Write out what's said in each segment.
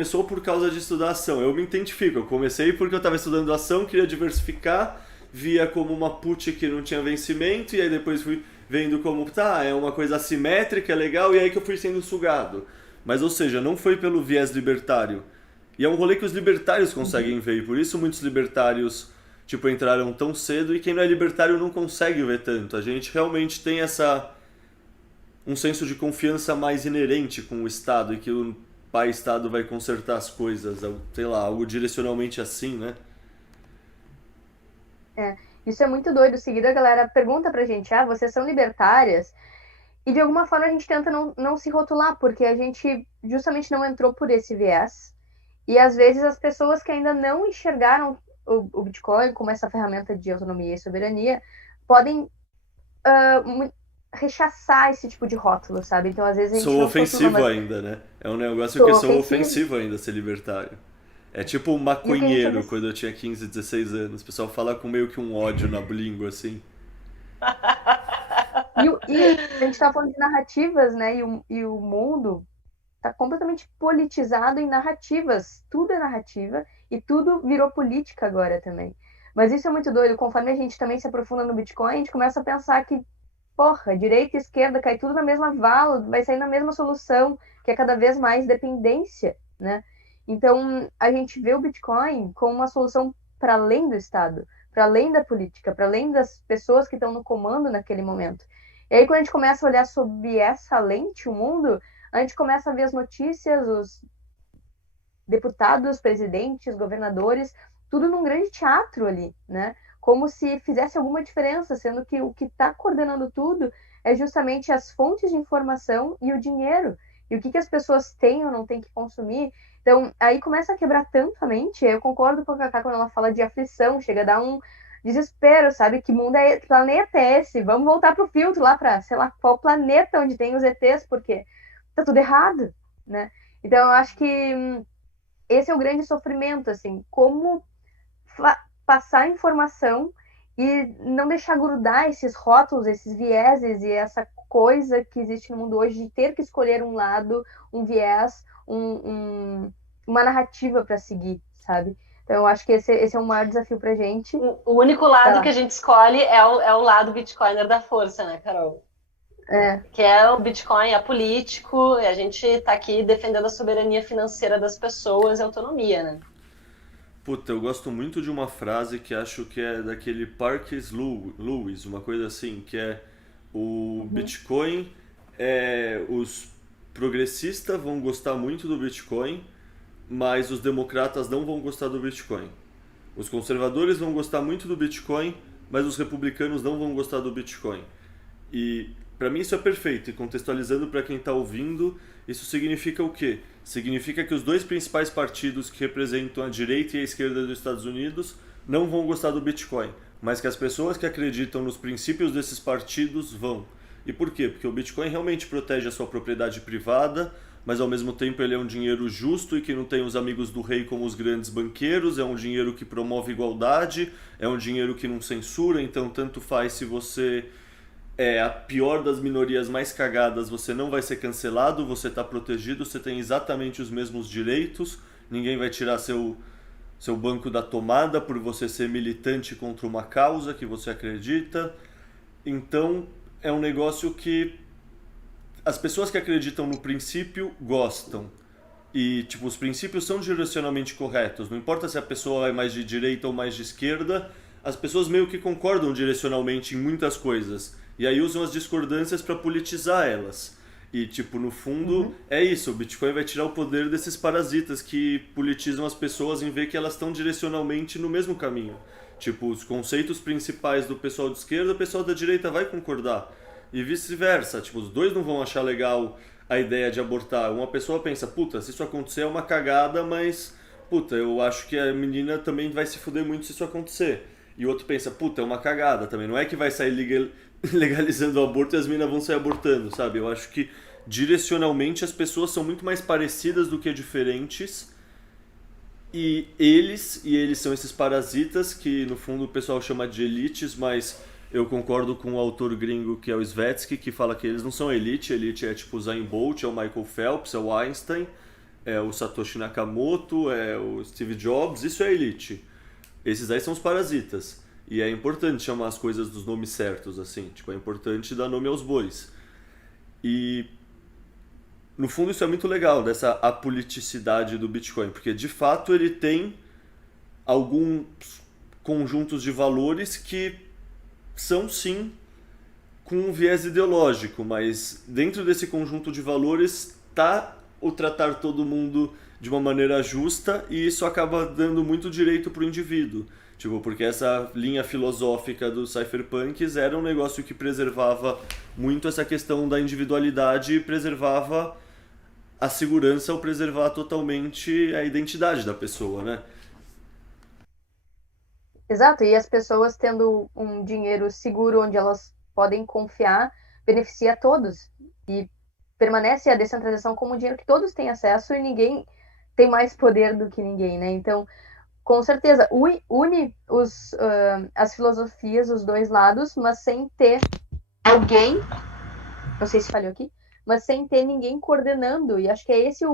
começou por causa de estudar ação. Eu me identifico. Eu comecei porque eu estava estudando ação, queria diversificar, via como uma put que não tinha vencimento, e aí depois fui vendo como, tá, é uma coisa assimétrica, é legal, e aí que eu fui sendo sugado. Mas, ou seja, não foi pelo viés libertário. E é um rolê que os libertários conseguem ver, e por isso muitos libertários, tipo, entraram tão cedo, e quem não é libertário não consegue ver tanto. A gente realmente tem um senso de confiança mais inerente com o Estado, e que o pai-Estado vai consertar as coisas, sei lá, algo direcionalmente assim, né? É, isso é muito doido. Seguida a galera pergunta pra gente, vocês são libertárias? E de alguma forma a gente tenta não se rotular, porque a gente justamente não entrou por esse viés. E às vezes as pessoas que ainda não enxergaram o Bitcoin como essa ferramenta de autonomia e soberania podem uh, rechaçar esse tipo de rótulo, sabe? Então às vezes a gente Sou não se rotula, ofensivo mas ainda, né? É um negócio que sou sou ofensivo. ofensivo ainda ser libertário. É tipo um E o que a gente às maconheiro vezes quando eu tinha 15, 16 anos. O pessoal fala com meio que um ódio na língua, assim. e a gente está falando de narrativas, né? E o mundo está completamente politizado em narrativas. Tudo é narrativa e tudo virou política agora também. Mas isso é muito doido. Conforme a gente também se aprofunda no Bitcoin, a gente começa a pensar que, porra, direita e esquerda cai tudo na mesma vala, vai sair na mesma solução, que é cada vez mais dependência, né? Então, a gente vê o Bitcoin como uma solução para além do Estado, para além da política, para além das pessoas que estão no comando naquele momento. E aí, quando a gente começa a olhar sob essa lente o mundo, a gente começa a ver as notícias, os deputados, presidentes, governadores, tudo num grande teatro ali, né? Como se fizesse alguma diferença, sendo que o que está coordenando tudo é justamente as fontes de informação e o dinheiro. E o que as pessoas têm ou não têm que consumir. Então, aí começa a quebrar tanto a mente. Eu concordo com a Cacá quando ela fala de aflição, chega a dar um desespero, sabe? Que mundo é, que planeta é esse? Vamos voltar pro filtro lá para, sei lá, qual planeta onde tem os ETs, porque tá tudo errado, né? Então, eu acho que esse é o grande sofrimento, assim, como passar informação e não deixar grudar esses rótulos, esses vieses e essa coisa que existe no mundo hoje de ter que escolher um lado, um viés, uma narrativa para seguir, sabe? Então, eu acho que esse é o maior desafio pra gente. O único Vai lado que a lá. gente escolhe é o lado Bitcoiner da força, né, Carol? É, Que é o Bitcoin apolítico, e a gente está aqui defendendo a soberania financeira das pessoas e autonomia, né? Puta, eu gosto muito de uma frase que acho que é daquele Parkes Lewis, uma coisa assim, que é o uhum, Bitcoin, os progressistas vão gostar muito do Bitcoin, mas os democratas não vão gostar do Bitcoin. Os conservadores vão gostar muito do Bitcoin, mas os republicanos não vão gostar do Bitcoin. E para mim isso é perfeito. E contextualizando para quem está ouvindo, isso significa o quê? Significa que os dois principais partidos que representam a direita e a esquerda dos Estados Unidos não vão gostar do Bitcoin, mas que as pessoas que acreditam nos princípios desses partidos vão. E por quê? Porque o Bitcoin realmente protege a sua propriedade privada, mas ao mesmo tempo ele é um dinheiro justo e que não tem os amigos do rei como os grandes banqueiros, é um dinheiro que promove igualdade, é um dinheiro que não censura, então tanto faz se você é a pior das minorias mais cagadas, você não vai ser cancelado, você está protegido, você tem exatamente os mesmos direitos, ninguém vai tirar seu banco da tomada por você ser militante contra uma causa que você acredita. Então é um negócio que as pessoas que acreditam no princípio gostam. E, tipo, os princípios são direcionalmente corretos. Não importa se a pessoa é mais de direita ou mais de esquerda, as pessoas meio que concordam direcionalmente em muitas coisas. E aí usam as discordâncias para politizar elas. E, tipo, no fundo, uhum. é isso. O Bitcoin vai tirar o poder desses parasitas que politizam as pessoas em ver que elas estão direcionalmente no mesmo caminho. Tipo, os conceitos principais do pessoal de esquerda, o pessoal da direita vai concordar. E vice-versa. Tipo, os dois não vão achar legal a ideia de abortar. Uma pessoa pensa, puta, se isso acontecer é uma cagada, mas, puta, eu acho que a menina também vai se fuder muito se isso acontecer. E o outro pensa, puta, é uma cagada também. Não é que vai sair legalizando o aborto e as meninas vão sair abortando, sabe? Eu acho que direcionalmente as pessoas são muito mais parecidas do que diferentes. E eles são esses parasitas que no fundo o pessoal chama de elites, mas eu concordo com o autor gringo que é o Svetsky, que fala que eles não são elite, elite é tipo o Usain Bolt, é o Michael Phelps, é o Einstein, é o Satoshi Nakamoto, é o Steve Jobs, isso é elite. Esses aí são os parasitas. E é importante chamar as coisas dos nomes certos, assim. Tipo, é importante dar nome aos bois. E, no fundo, isso é muito legal, dessa apoliticidade do Bitcoin. Porque, de fato, ele tem alguns conjuntos de valores que são, sim, com um viés ideológico. Mas, dentro desse conjunto de valores, está o tratar todo mundo de uma maneira justa, e isso acaba dando muito direito para o indivíduo. Tipo, porque essa linha filosófica dos cypherpunks era um negócio que preservava muito essa questão da individualidade e preservava a segurança ao preservar totalmente a identidade da pessoa, né? Exato, e as pessoas tendo um dinheiro seguro onde elas podem confiar, beneficia a todos. E permanece a descentralização como um dinheiro que todos têm acesso e ninguém tem mais poder do que ninguém, né? Então, com certeza, une as filosofias, os dois lados, mas sem ter alguém, não sei se falhou aqui, mas sem ter ninguém coordenando. E acho que é esse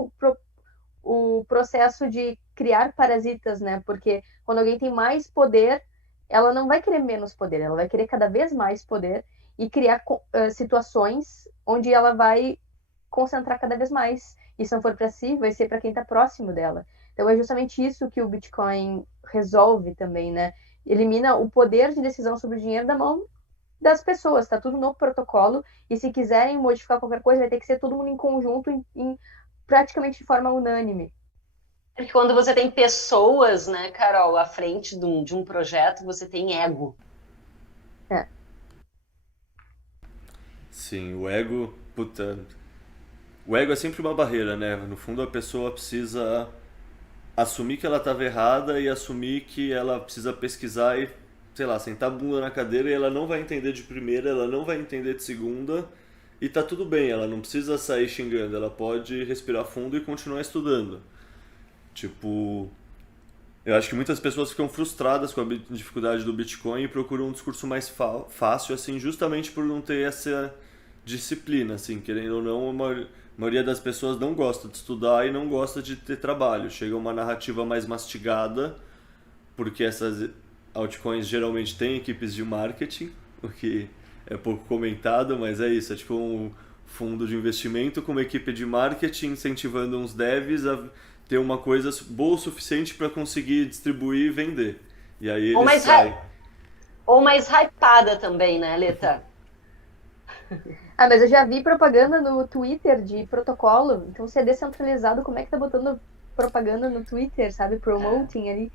o processo de criar parasitas, né? Porque quando alguém tem mais poder, ela não vai querer menos poder, ela vai querer cada vez mais poder e criar situações onde ela vai concentrar cada vez mais. E se não for para si, vai ser para quem está próximo dela. Então é justamente isso que o Bitcoin resolve também, né? Elimina o poder de decisão sobre o dinheiro da mão das pessoas, está tudo no protocolo, e se quiserem modificar qualquer coisa, vai ter que ser todo mundo em conjunto, praticamente de forma unânime. Porque quando você tem pessoas, né, Carol, à frente de um projeto, você tem ego. É. Sim, o ego, puta. O ego é sempre uma barreira, né? No fundo, a pessoa precisa assumir que ela estava errada e assumir que ela precisa pesquisar e, sei lá, sentar a bunda na cadeira, e ela não vai entender de primeira, ela não vai entender de segunda, e tá tudo bem, ela não precisa sair xingando, ela pode respirar fundo e continuar estudando. Tipo, eu acho que muitas pessoas ficam frustradas com a dificuldade do Bitcoin e procuram um discurso mais fácil, assim, justamente por não ter essa disciplina, assim, querendo ou não, a maioria das pessoas não gosta de estudar e não gosta de ter trabalho. Chega uma narrativa mais mastigada, porque essas altcoins geralmente têm equipes de marketing, o que é pouco comentado, mas é isso, é tipo um fundo de investimento com uma equipe de marketing incentivando uns devs a ter uma coisa boa o suficiente para conseguir distribuir e vender. E aí eles saem. Ou mais hypada também, né, Leta? Ah, mas eu já vi propaganda no Twitter de protocolo. Então, se é descentralizado, como é que tá botando propaganda no Twitter, sabe? Promoting ali.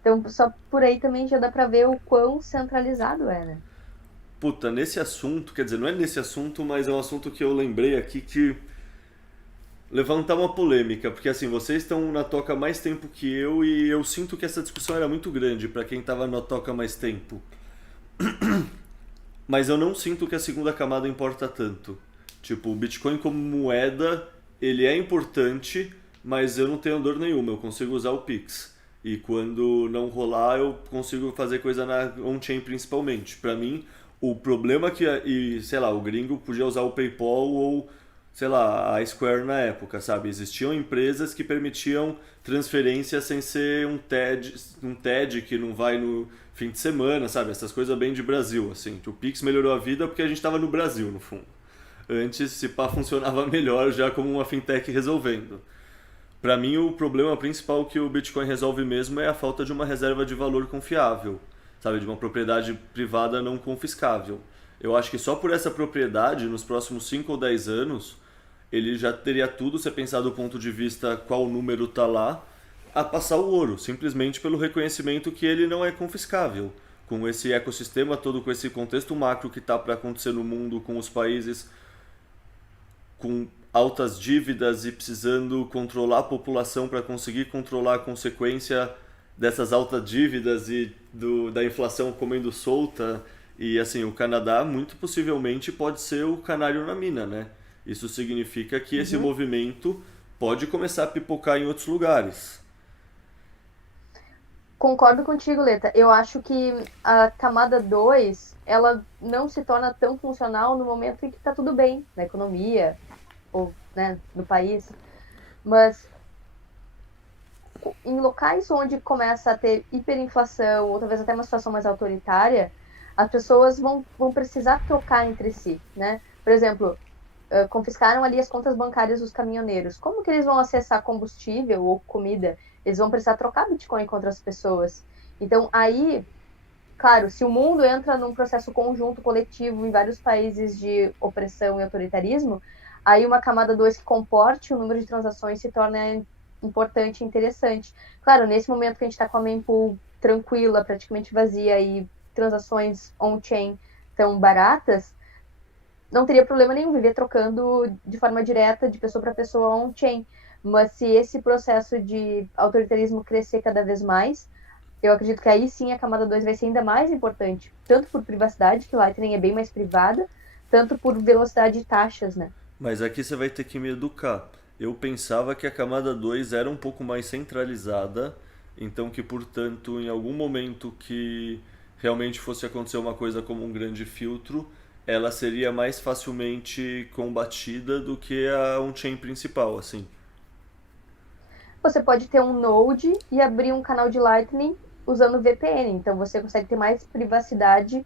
Então, só por aí também já dá pra ver o quão centralizado é, né? Puta, nesse assunto, quer dizer, não é nesse assunto, mas é um assunto que eu lembrei aqui que levantar uma polêmica, porque assim, vocês estão na toca há mais tempo que eu e eu sinto que essa discussão era muito grande para quem estava na toca há mais tempo. Mas eu não sinto que a segunda camada importa tanto. Tipo, o Bitcoin como moeda, ele é importante, mas eu não tenho dor nenhuma, eu consigo usar o Pix. E quando não rolar, eu consigo fazer coisa na on-chain principalmente. Pra mim, o problema que, sei lá, o gringo podia usar o PayPal ou, sei lá, a Square na época, sabe? Existiam empresas que permitiam transferência sem ser um TED que não vai no fim de semana, sabe? Essas coisas bem de Brasil, assim. O Pix melhorou a vida porque a gente estava no Brasil, no fundo. Antes, se pá, funcionava melhor já como uma fintech resolvendo. Para mim, o problema principal que o Bitcoin resolve mesmo é a falta de uma reserva de valor confiável, sabe? De uma propriedade privada não confiscável. Eu acho que só por essa propriedade, nos próximos 5 ou 10 anos, ele já teria tudo, se pensar do ponto de vista qual número tá lá, a passar o ouro, simplesmente pelo reconhecimento que ele não é confiscável. Com esse ecossistema todo, com esse contexto macro que está para acontecer no mundo, com os países com altas dívidas e precisando controlar a população para conseguir controlar a consequência dessas altas dívidas e da inflação comendo solta. E assim, o Canadá muito possivelmente pode ser o canário na mina, né? Isso significa que esse movimento pode começar a pipocar em outros lugares. Concordo contigo, Leta. Eu acho que a camada 2, ela não se torna tão funcional no momento em que está tudo bem na economia ou, né, no país. Mas em locais onde começa a ter hiperinflação, ou talvez até uma situação mais autoritária, as pessoas vão precisar trocar entre si, né? Por exemplo, confiscaram ali as contas bancárias dos caminhoneiros. Como que eles vão acessar combustível ou comida? Eles vão precisar trocar Bitcoin com outras pessoas. Então, aí, claro, se o mundo entra num processo conjunto, coletivo, em vários países de opressão e autoritarismo, aí uma camada 2 que comporte o número de transações se torna importante e interessante. Claro, nesse momento que a gente está com a mempool tranquila, praticamente vazia e transações on-chain tão baratas, não teria problema nenhum viver trocando de forma direta de pessoa para pessoa on-chain. Mas se esse processo de autoritarismo crescer cada vez mais, eu acredito que aí sim a camada 2 vai ser ainda mais importante, tanto por privacidade, que Lightning é bem mais privada, tanto por velocidade de taxas, né? Mas aqui você vai ter que me educar. Eu pensava que a camada 2 era um pouco mais centralizada, então que, portanto, em algum momento que realmente fosse acontecer uma coisa como um grande filtro, ela seria mais facilmente combatida do que a on-chain principal, assim. Você pode ter um Node e abrir um canal de Lightning usando VPN, então você consegue ter mais privacidade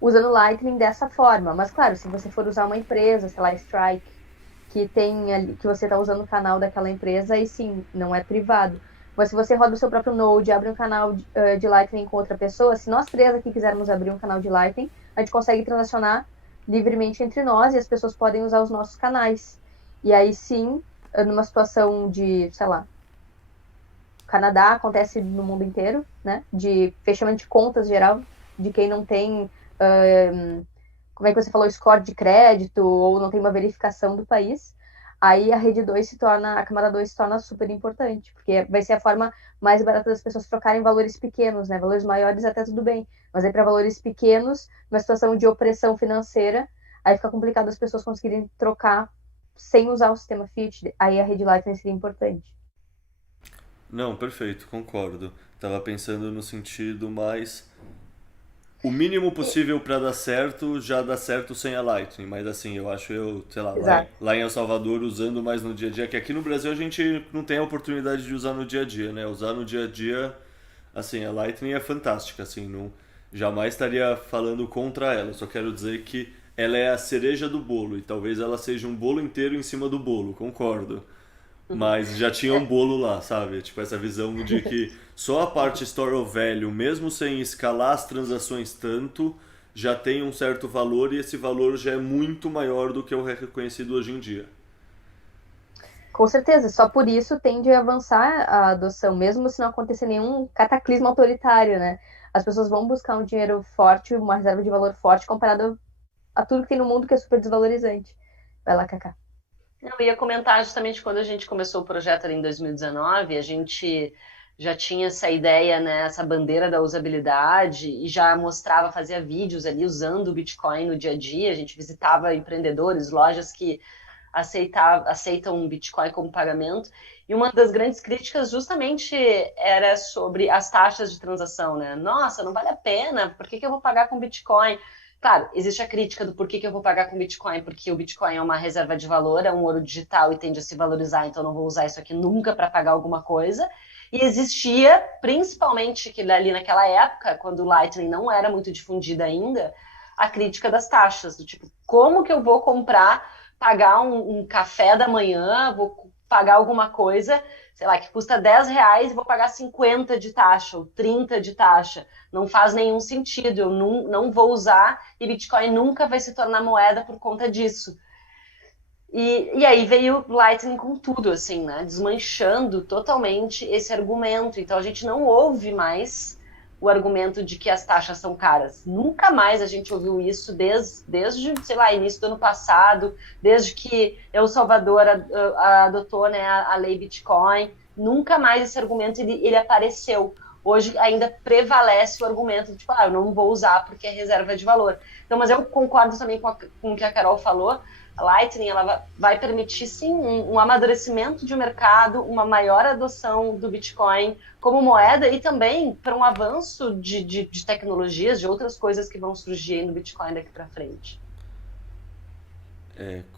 usando Lightning dessa forma. Mas claro, se você for usar uma empresa, sei lá, Strike, que tem ali, que você está usando o canal daquela empresa, aí sim, não é privado. Mas se você roda o seu próprio Node, abre um canal de Lightning com outra pessoa, se nós três aqui quisermos abrir um canal de Lightning, a gente consegue transacionar livremente entre nós e as pessoas podem usar os nossos canais. E aí sim, numa situação de, sei lá, Canadá, acontece no mundo inteiro, né? De fechamento de contas geral, de quem não tem, como é que você falou, score de crédito ou não tem uma verificação do país. Aí a rede 2 se torna, a camada 2 se torna super importante, porque vai ser a forma mais barata das pessoas trocarem valores pequenos, né? Valores maiores até tudo bem, mas aí para valores pequenos, numa situação de opressão financeira, aí fica complicado as pessoas conseguirem trocar sem usar o sistema Fiat, aí a rede Lightning seria importante. Não, perfeito, concordo. Tava pensando no sentido mais o mínimo possível para dar certo, já dá certo sem a Lightning, mas assim, eu acho sei lá, Exato. lá em El Salvador usando mais no dia a dia, que aqui no Brasil a gente não tem a oportunidade de usar no dia a dia, né? Usar no dia a dia, assim, a Lightning é fantástica, assim, não jamais estaria falando contra ela, só quero dizer que ela é a cereja do bolo e talvez ela seja um bolo inteiro em cima do bolo, concordo. Mas já tinha um bolo lá, sabe? Tipo, essa visão de que só a parte Store of Value, mesmo sem escalar as transações tanto, já tem um certo valor e esse valor já é muito maior do que o reconhecido hoje em dia. Com certeza, só por isso tende a avançar a adoção, mesmo se não acontecer nenhum cataclismo autoritário, né? As pessoas vão buscar um dinheiro forte, uma reserva de valor forte comparado a tudo que tem no mundo que é super desvalorizante. Vai lá, Cacá. Eu ia comentar justamente quando a gente começou o projeto ali em 2019, a gente já tinha essa ideia, né, essa bandeira da usabilidade e já mostrava, fazia vídeos ali usando o Bitcoin no dia a dia. A gente visitava empreendedores, lojas que aceitam o Bitcoin como pagamento. E uma das grandes críticas justamente era sobre as taxas de transação, né? Nossa, não vale a pena, por que que eu vou pagar com Bitcoin? Claro, existe a crítica do porquê que eu vou pagar com Bitcoin, porque o Bitcoin é uma reserva de valor, é um ouro digital e tende a se valorizar, então não vou usar isso aqui nunca para pagar alguma coisa. E existia, principalmente que ali naquela época, quando o Lightning não era muito difundida ainda, a crítica das taxas, do tipo, como que eu vou comprar, pagar um café da manhã, vou pagar alguma coisa, sei lá, que custa R$ 10 e vou pagar 50 de taxa ou 30 de taxa. Não faz nenhum sentido, eu não vou usar e Bitcoin nunca vai se tornar moeda por conta disso. E aí veio Lightning com tudo, assim, né? Desmanchando totalmente esse argumento. Então a gente não ouve mais o argumento de que as taxas são caras. Nunca mais a gente ouviu isso desde sei lá, início do ano passado, desde que El Salvador adotou, né, a lei Bitcoin. Nunca mais esse argumento ele apareceu. Hoje ainda prevalece o argumento de, tipo, eu não vou usar porque é reserva de valor. Então, mas eu concordo também com o que a Carol falou. A Lightning ela vai permitir, sim, um amadurecimento de mercado, uma maior adoção do Bitcoin como moeda e também para um avanço de tecnologias, de outras coisas que vão surgir no Bitcoin daqui para frente.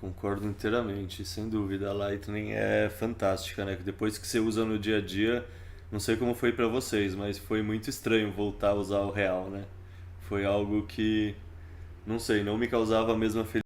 Concordo inteiramente, sem dúvida. A Lightning é fantástica, né? Depois que você usa no dia a dia, Não sei como foi pra vocês, mas foi muito estranho voltar a usar o real, né? Foi algo que, não sei, não me causava a mesma felicidade.